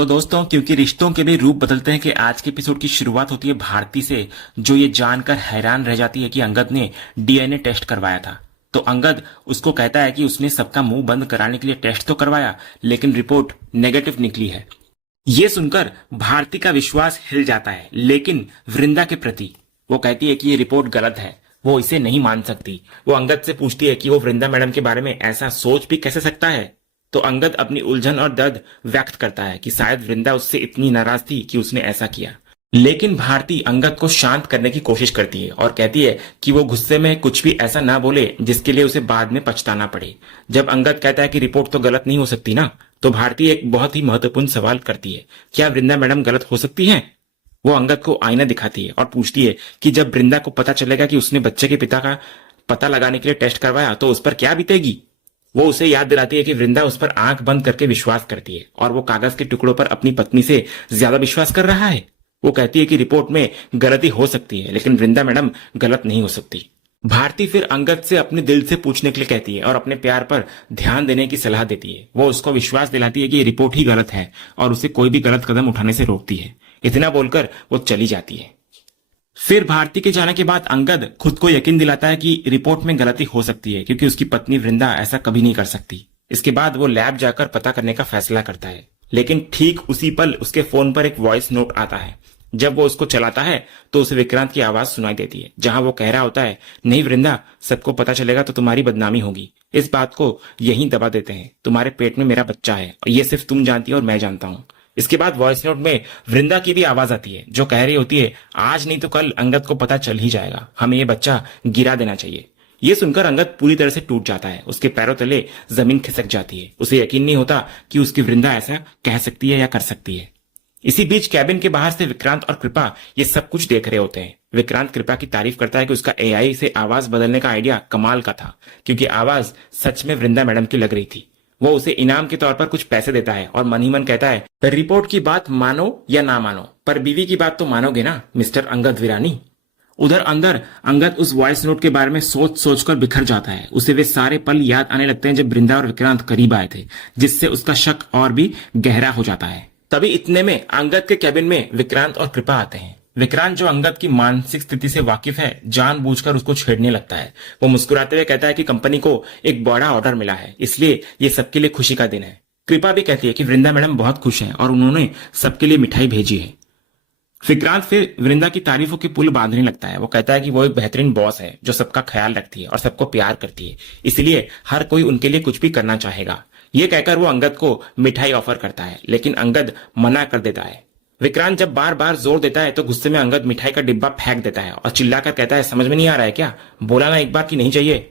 तो दोस्तों, क्योंकि रिश्तों के भी रूप बदलते हैं कि आज के एपिसोड की शुरुआत होती है भारती से, जो ये जानकर हैरान रह जाती है कि अंगद ने डीएनए टेस्ट करवाया था। तो अंगद उसको कहता है कि उसने सबका मुंह बंद कराने के लिए टेस्ट तो करवाया, लेकिन रिपोर्ट नेगेटिव निकली है। ये सुनकर भारती का विश्वास हिल जाता है, लेकिन वृंदा के प्रति वो कहती है कि ये रिपोर्ट गलत है, वो इसे नहीं मान सकती। वो अंगद से पूछती है कि वो वृंदा मैडम के बारे में ऐसा सोच भी कैसे सकता है। तो अंगद अपनी उलझन और दर्द व्यक्त करता है कि शायद वृंदा उससे इतनी नाराज थी कि उसने ऐसा किया। लेकिन भारती अंगद को शांत करने की कोशिश करती है और कहती है कि वो गुस्से में कुछ भी ऐसा ना बोले जिसके लिए उसे बाद में पछताना पड़े। जब अंगद कहता है कि रिपोर्ट तो गलत नहीं हो सकती ना, तो भारती एक बहुत ही महत्वपूर्ण सवाल करती है, क्या वृंदा मैडम गलत हो सकती हैं? वो अंगद को आईना दिखाती है और पूछती है कि जब वृंदा को पता चलेगा कि उसने बच्चे के पिता का पता लगाने के लिए टेस्ट करवाया तो उस पर क्या बीतेगी। वो उसे याद दिलाती है कि वृंदा उस पर आंख बंद करके विश्वास करती है और वो कागज के टुकड़ों पर अपनी पत्नी से ज्यादा विश्वास कर रहा है। वो कहती है कि रिपोर्ट में गलती हो सकती है, लेकिन वृंदा मैडम गलत नहीं हो सकती। भारती फिर अंगद से अपने दिल से पूछने के लिए कहती है और अपने प्यार पर ध्यान देने की सलाह देती है। वो उसको विश्वास दिलाती है कि ये रिपोर्ट ही गलत है और उसे कोई भी गलत कदम उठाने से रोकती है। इतना बोलकर वो चली जाती है। फिर भारती के जाने के बाद अंगद खुद को यकीन दिलाता है कि रिपोर्ट में गलती हो सकती है, क्योंकि उसकी पत्नी वृंदा ऐसा कभी नहीं कर सकती। इसके बाद वो लैब जाकर पता करने का फैसला करता है, लेकिन ठीक उसी पल उसके फोन पर एक वॉइस नोट आता है। जब वो उसको चलाता है तो उसे विक्रांत की आवाज सुनाई देती है, जहां वो कह रहा होता है, नहीं वृंदा, सबको पता चलेगा तो तुम्हारी बदनामी होगी। इस बात को यहीं दबा देते हैं, तुम्हारे पेट में मेरा बच्चा है और ये सिर्फ तुम जानती हो और मैं जानता हूँ। इसके बाद वॉइस नोट में वृंदा की भी आवाज आती है, जो कह रही होती है, आज नहीं तो कल अंगद को पता चल ही जाएगा, हमें ये बच्चा गिरा देना चाहिए। ये सुनकर अंगद पूरी तरह से टूट जाता है, उसके पैरों तले जमीन खिसक जाती है। उसे यकीन नहीं होता कि उसकी वृंदा ऐसा कह सकती है या कर सकती है। इसी बीच कैबिन के बाहर से विक्रांत और कृपा ये सब कुछ देख रहे होते हैं। विक्रांत कृपा की तारीफ करता है कि उसका एआई से आवाज बदलने का आइडिया कमाल का था, क्योंकि आवाज सच में वृंदा मैडम की लग रही थी। वो उसे इनाम के तौर पर कुछ पैसे देता है और मन ही मन कहता है, रिपोर्ट की बात मानो या ना मानो, पर बीवी की बात तो मानोगे ना मिस्टर अंगद विरानी। उधर अंदर अंगद उस वॉइस नोट के बारे में सोच सोचकर बिखर जाता है। उसे वे सारे पल याद आने लगते हैं जब वृंदा और विक्रांत करीब आए थे, जिससे उसका शक और भी गहरा हो जाता है। तभी इतने में अंगद के कैबिन में विक्रांत और कृपा आते हैं। विक्रांत, जो अंगद की मानसिक स्थिति से वाकिफ है, जानबूझकर उसको छेड़ने लगता है। वो मुस्कुराते हुए कहता है कि कंपनी को एक बड़ा ऑर्डर मिला है, इसलिए ये सबके लिए खुशी का दिन है। कृपा भी कहती है कि वृंदा मैडम बहुत खुश हैं और उन्होंने सबके लिए मिठाई भेजी है। विक्रांत फिर वृंदा की तारीफों के पुल बांधने लगता है। वो कहता है कि वो एक बेहतरीन बॉस है, जो सबका ख्याल रखती है और सबको प्यार करती है, इसलिए हर कोई उनके लिए कुछ भी करना चाहेगा। ये कहकर वो अंगद को मिठाई ऑफर करता है, लेकिन अंगद मना कर देता है। विक्रांत जब बार बार जोर देता है तो गुस्से में अंगद मिठाई का डिब्बा फेंक देता है और चिल्लाकर कहता है, समझ में नहीं आ रहा है क्या? बोला ना एक बार कि नहीं चाहिए।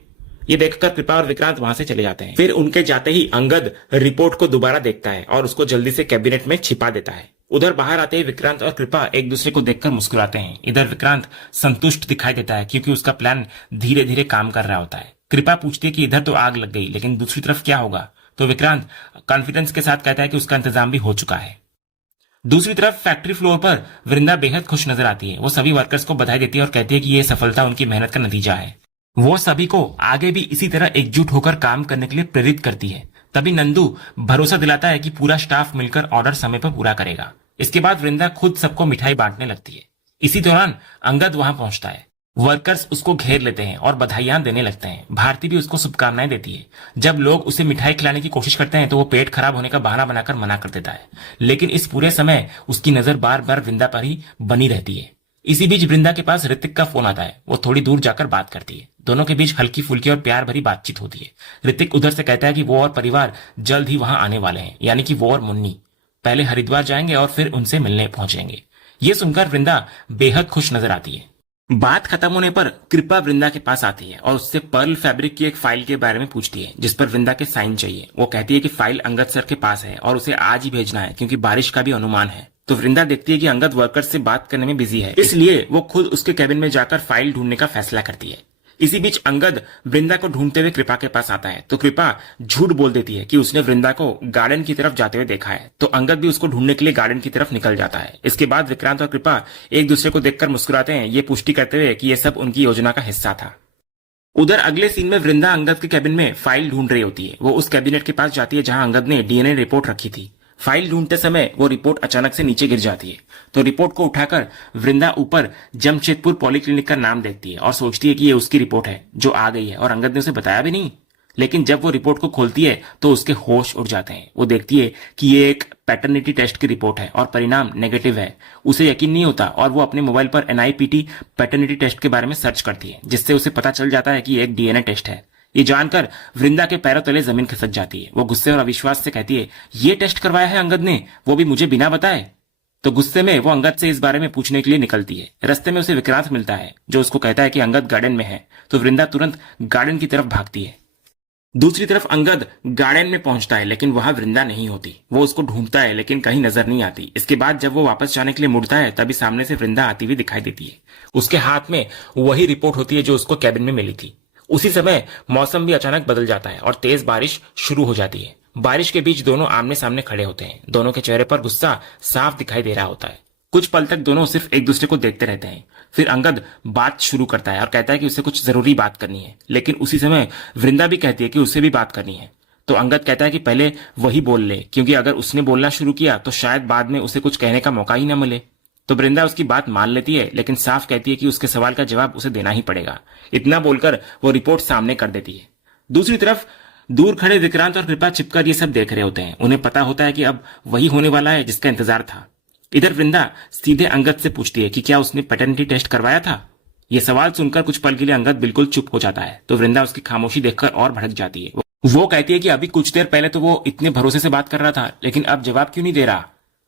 ये देखकर कृपा और विक्रांत वहां से चले जाते हैं। फिर उनके जाते ही अंगद रिपोर्ट को दोबारा देखता है और उसको जल्दी से कैबिनेट में छिपा देता है। उधर बाहर आते ही विक्रांत और कृपा एक दूसरे को देखकर मुस्कुराते हैं। इधर विक्रांत संतुष्ट दिखाई देता है, क्योंकि उसका प्लान धीरे धीरे काम कर रहा होता है। कृपा पूछती है कि इधर तो आग लग गई, लेकिन दूसरी तरफ क्या होगा? तो विक्रांत कॉन्फिडेंस के साथ कहता है कि उसका इंतजाम भी हो चुका है। दूसरी तरफ फैक्ट्री फ्लोर पर वृंदा बेहद खुश नजर आती है। वो सभी वर्कर्स को बधाई देती है और कहती है कि यह सफलता उनकी मेहनत का नतीजा है। वो सभी को आगे भी इसी तरह एकजुट होकर काम करने के लिए प्रेरित करती है। तभी नंदू भरोसा दिलाता है कि पूरा स्टाफ मिलकर ऑर्डर समय पर पूरा करेगा। इसके बाद वृंदा खुद सबको मिठाई बांटने लगती है। इसी दौरान अंगद वहां पहुंचता है। वर्कर्स उसको घेर लेते हैं और बधाइयां देने लगते हैं। भारती भी उसको शुभकामनाएं देती है। जब लोग उसे मिठाई खिलाने की कोशिश करते हैं तो वो पेट खराब होने का बहाना बनाकर मना कर देता है, लेकिन इस पूरे समय उसकी नजर बार बार वृंदा पर ही बनी रहती है। इसी बीच वृंदा के पास ऋतिक का फोन आता है। वो थोड़ी दूर जाकर बात करती है। दोनों के बीच हल्की फुल्की और प्यार भरी बातचीत होती है। ऋतिक उधर से कहता है कि वो और परिवार जल्द ही वहां आने वाले हैं, यानी कि वो और मुन्नी पहले हरिद्वार जाएंगे और फिर उनसे मिलने पहुंचेंगे। ये सुनकर वृंदा बेहद खुश नजर आती है। बात खत्म होने पर कृपा वृंदा के पास आती है और उससे पर्ल फैब्रिक की एक फाइल के बारे में पूछती है, जिस पर वृंदा के साइन चाहिए। वो कहती है कि फाइल अंगद सर के पास है और उसे आज ही भेजना है, क्योंकि बारिश का भी अनुमान है। तो वृंदा देखती है कि अंगद वर्कर्स से बात करने में बिजी है, इसलिए वो खुद उसके कैबिन में जाकर फाइल ढूंढने का फैसला करती है। इसी बीच अंगद वृंदा को ढूंढते हुए कृपा के पास आता है, तो कृपा झूठ बोल देती है कि उसने वृंदा को गार्डन की तरफ जाते हुए देखा है। तो अंगद भी उसको ढूंढने के लिए गार्डन की तरफ निकल जाता है। इसके बाद विक्रांत और कृपा एक दूसरे को देखकर मुस्कुराते हैं, ये पुष्टि करते हुए कि ये सब उनकी योजना का हिस्सा था। उधर अगले सीन में वृंदा अंगद के कैबिन में फाइल ढूंढ रही होती है। वो उस कैबिनेट के पास जाती है जहां अंगद ने डीएनए रिपोर्ट रखी थी। फाइल ढूंढते समय वो रिपोर्ट अचानक से नीचे गिर जाती है। तो रिपोर्ट को उठाकर वृंदा ऊपर जमशेदपुर पॉलीक्लिनिक का नाम देखती है और सोचती है कि ये उसकी रिपोर्ट है जो आ गई है, और अंगद ने उसे बताया भी नहीं। लेकिन जब वो रिपोर्ट को खोलती है तो उसके होश उड़ जाते हैं। वो देखती है कि ये एक पैटर्निटी टेस्ट की रिपोर्ट है और परिणाम नेगेटिव है। उसे यकीन नहीं होता और वो अपने मोबाइल पर NIPT पैटर्निटी टेस्ट के बारे में सर्च करती है, जिससे उसे पता चल जाता है कि ये एक DNA टेस्ट है। ये जानकर वृंदा के पैरों तले जमीन खिसक जाती है। वो गुस्से और अविश्वास से कहती है, ये टेस्ट करवाया है अंगद ने, वो भी मुझे बिना बताए। तो गुस्से में वो अंगद से इस बारे में पूछने के लिए निकलती है। रास्ते में उसे विक्रांत मिलता है जो उसको कहता है कि अंगद गार्डन में है। तो वृंदा तुरंत गार्डन की तरफ भागती है। दूसरी तरफ अंगद गार्डन में पहुंचता है, लेकिन वहां वृंदा नहीं होती। वो उसको ढूंढता है लेकिन कहीं नजर नहीं आती। इसके बाद जब वो वापस जाने के लिए मुड़ता है तभी सामने से वृंदा आती हुई दिखाई देती है। उसके हाथ में वही रिपोर्ट होती है जो उसको कैबिन में मिली थी। उसी समय मौसम भी अचानक बदल जाता है और तेज बारिश शुरू हो जाती है। बारिश के बीच दोनों आमने सामने खड़े होते हैं। दोनों के चेहरे पर गुस्सा साफ दिखाई दे रहा होता है। कुछ पल तक दोनों सिर्फ एक दूसरे को देखते रहते हैं। फिर अंगद बात शुरू करता है और कहता है कि उसे कुछ जरूरी बात करनी है, लेकिन उसी समय वृंदा भी कहती है कि उसे भी बात करनी है। तो अंगद कहता है कि पहले वही बोल ले, क्योंकि अगर उसने बोलना शुरू किया तो शायद बाद में उसे कुछ कहने का मौका ही ना मिले। तो वृंदा उसकी बात मान लेती है, लेकिन साफ कहती है कि उसके सवाल का जवाब उसे देना ही पड़ेगा। इतना बोलकर वो रिपोर्ट सामने कर देती है। दूसरी तरफ दूर खड़े विक्रांत और कृपा छिपकर ये सब देख रहे होते हैं। उन्हें पता होता है कि अब वही होने वाला है जिसका इंतजार था। इधर वृंदा सीधे अंगद से पूछती है कि क्या उसने पैटर्निटी टेस्ट करवाया था। ये सवाल सुनकर कुछ पल के लिए अंगद बिल्कुल चुप हो जाता है। तो वृंदा उसकी खामोशी देखकर और भड़क जाती है। वो कहती है कि अभी कुछ देर पहले तो वो इतने भरोसे से बात कर रहा था, लेकिन अब जवाब क्यों नहीं दे रहा।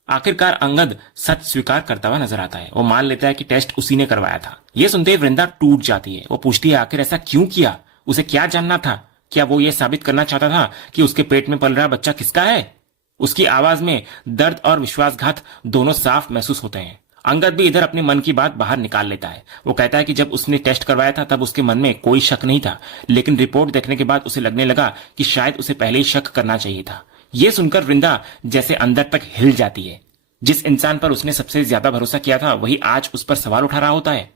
आखिरकार अंगद सच स्वीकार करता हुआ नजर आता है। वो मान लेता है कि टेस्ट उसी ने करवाया था। ये सुनते ही वृंदा टूट जाती है। वो पूछती है आखिर ऐसा क्यों किया, उसे क्या जानना था। क्या वो ये साबित करना चाहता था कि उसके पेट में पल रहा बच्चा किसका है। उसकी आवाज में दर्द और विश्वासघात दोनों साफ महसूस होते हैं। अंगद भी इधर अपने मन की बात बाहर निकाल लेता है। वो कहता है कि जब उसने टेस्ट करवाया था तब उसके मन में कोई शक नहीं था, लेकिन रिपोर्ट देखने के बाद उसे लगने लगा कि शायद उसे पहले ही शक करना चाहिए था। यह सुनकर वृंदा जैसे अंदर तक हिल जाती है। जिस इंसान पर उसने सबसे ज्यादा भरोसा किया था वही आज उस पर सवाल उठा रहा होता है।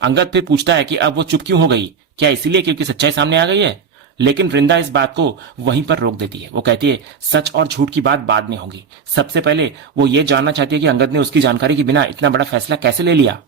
अंगद फिर पूछता है कि अब वो चुप क्यों हो गई, क्या इसीलिए क्योंकि सच्चाई सामने आ गई है। लेकिन वृंदा इस बात को वहीं पर रोक देती है। वो कहती है सच और झूठ की बात बाद में होगी, सबसे पहले वो ये जानना चाहती है कि अंगद ने उसकी जानकारी के बिना इतना बड़ा फैसला कैसे ले लिया।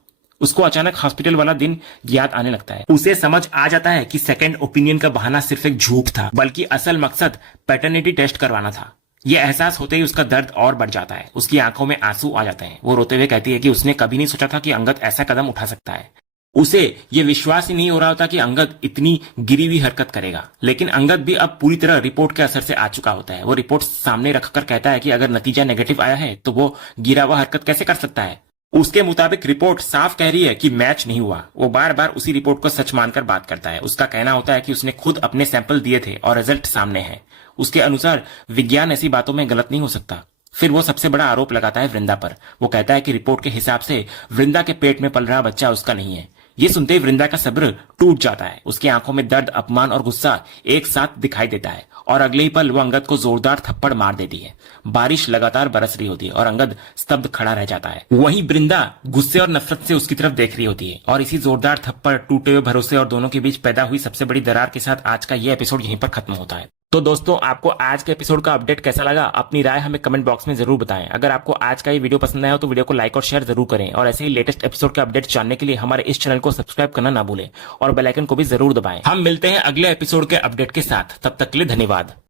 उसको अचानक हॉस्पिटल वाला दिन याद आने लगता है। उसे समझ आ जाता है कि सेकंड ओपिनियन का बहाना सिर्फ एक झूठ था, बल्कि असल मकसद पैटर्निटी टेस्ट करवाना था। यह एहसास होते ही उसका दर्द और बढ़ जाता है। उसकी आंखों में आंसू आ जाते हैं। वो रोते हुए कहती है कि उसने कभी नहीं सोचा था कि अंगद ऐसा कदम उठा सकता है। उसे यह विश्वास ही नहीं हो रहा होता कि अंगद इतनी गिरी हुई हरकत करेगा। लेकिन अंगद भी अब पूरी तरह रिपोर्ट के असर से आ चुका होता है। वो रिपोर्ट सामने रखकर कहता है कि अगर नतीजा नेगेटिव आया है तो वो गिरा हुआ हरकत कैसे कर सकता है। उसके मुताबिक रिपोर्ट साफ कह रही है कि मैच नहीं हुआ। वो बार बार उसी रिपोर्ट को सच मानकर बात करता है। उसका कहना होता है कि उसने खुद अपने सैंपल दिए थे और रिजल्ट सामने है। उसके अनुसार विज्ञान ऐसी बातों में गलत नहीं हो सकता। फिर वो सबसे बड़ा आरोप लगाता है वृंदा पर। वो कहता है कि रिपोर्ट के हिसाब से वृंदा के पेट में पल रहा बच्चा उसका नहीं है। ये सुनते ही वृंदा का सब्र टूट जाता है। उसकी आंखों में दर्द, अपमान और गुस्सा एक साथ दिखाई देता है और अगले ही पल वो अंगद को जोरदार थप्पड़ मार देती है। बारिश लगातार बरस रही होती है और अंगद स्तब्ध खड़ा रह जाता है। वहीं वृंदा गुस्से और नफरत से उसकी तरफ देख रही होती है। और इसी जोरदार थप्पड़, टूटे हुए भरोसे और दोनों के बीच पैदा हुई सबसे बड़ी दरार के साथ आज का यह एपिसोड यहीं पर खत्म होता है। तो दोस्तों, आपको आज के एपिसोड का अपडेट कैसा लगा, अपनी राय हमें कमेंट बॉक्स में जरूर बताएं। अगर आपको आज का ये वीडियो पसंद आया हो तो वीडियो को लाइक और शेयर जरूर करें और ऐसे ही लेटेस्ट एपिसोड के अपडेट जानने के लिए हमारे इस चैनल को सब्सक्राइब करना ना भूलें और बेल आइकन को भी जरूर दबाएं। हम मिलते हैं अगले एपिसोड के अपडेट के साथ। तब तक के लिए धन्यवाद।